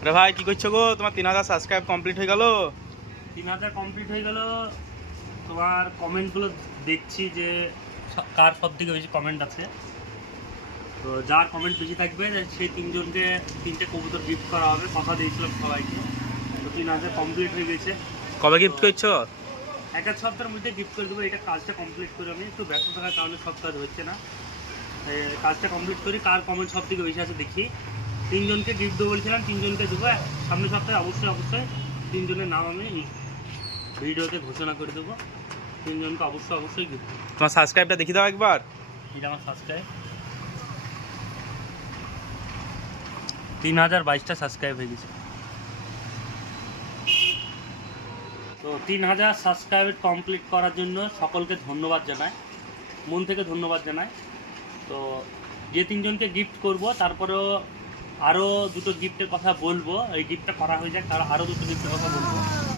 আরে ভাই কি করছো গো? তোমার 3000 সাবস্ক্রাইব কমপ্লিট হয়ে গেল। 3000 কমপ্লিট হয়ে গেল। তোমার কমেন্টগুলো দেখছি যে কার সব থেকে বেশি কমেন্ট আছে। তো যার কমেন্ট বেশি থাকবে সেই তিনজনকে 3টে কবুতর গিফট করা হবে, কথা দিয়েছিলাম সবাইকে। তো 3000 কমপ্লিট হয়ে গেছে। কবে গিফট করছো? এক সপ্তাহের মধ্যে গিফট করে দেবো। এটা কাজটা কমপ্লিট করে আমি একটু ব্যস্ত থাকার কারণে সব কাজ হচ্ছে না। কাজটা কমপ্লিট করি, কার কমেন্ট সব থেকে বেশি আছে দেখি। তিনজনকে গিফট দেবো বলছিলাম, তিনজনকে দেবো। সামনের সপ্তাহে অবশ্যই তিনজনের নাম আমি ভিডিওতে ঘোষণা করে দেবো। তিনজনকে অবশ্যই গিফট দেবো। তোমার সাবস্ক্রাইবটা দেখি দাও একবার। এটা আমার সাবস্ক্রাইব 3022টা সাবস্ক্রাইব হয়ে গেছে। তো 3000 সাবস্ক্রাইব কমপ্লিট করার জন্য সকলকে ধন্যবাদ জানাই, মন থেকে ধন্যবাদ জানাই। তো যে তিনজনকে গিফট করব তারপরেও আরও দুটো গিফটের কথা বলবো। এই গিফটটা করা হয়ে যাক, তার আরও দুটো গিফটের কথা বলবো।